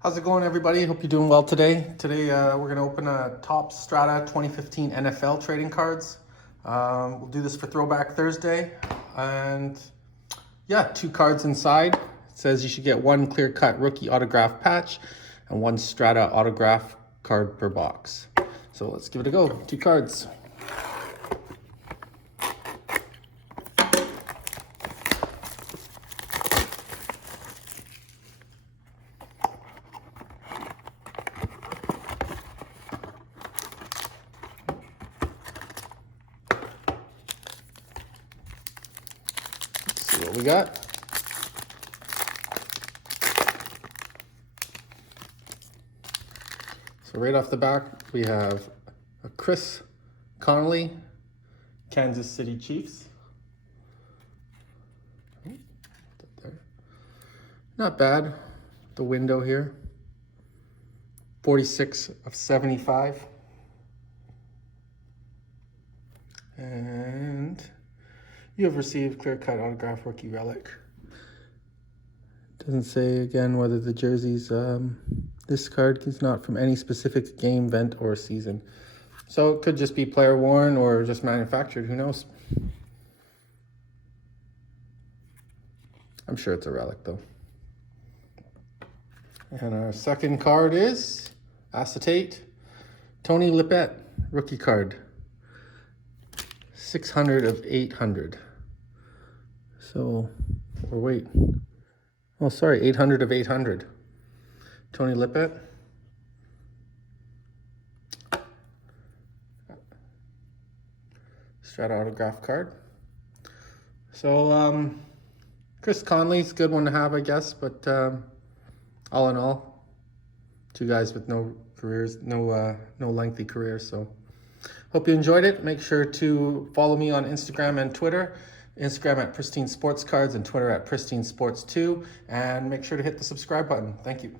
How's it going, everybody? Hope you're doing well today. Today, we're going to open a Top Strata 2015 NFL trading cards. We'll do this for Throwback Thursday. And yeah, 2 cards inside. It says you should get 1 clear-cut rookie autograph patch and 1 Strata autograph card per box. So let's give it a go. 2 cards. See what we got. So right off the back, we have a Chris Conley, Kansas City Chiefs. Not bad. The window here. 46 of 75. And you have received clear-cut autograph rookie relic. Doesn't say again whether the jersey's, this card is not from any specific game, event, or season. So it could just be player worn or just manufactured, who knows? I'm sure it's a relic though. And our second card is acetate, Tony Lippett, rookie card. 600 of 800. So, or wait. Oh, sorry, 800 of 800. Tony Lippett. Strata autograph card. So, Chris Conley's a good one to have, I guess, but all in all, 2 guys with no careers, no lengthy careers. So, hope you enjoyed it. Make sure to follow me on Instagram and Twitter. Instagram at Pristine Sports Cards and Twitter at Pristine Sports 2. And make sure to hit the subscribe button. Thank you.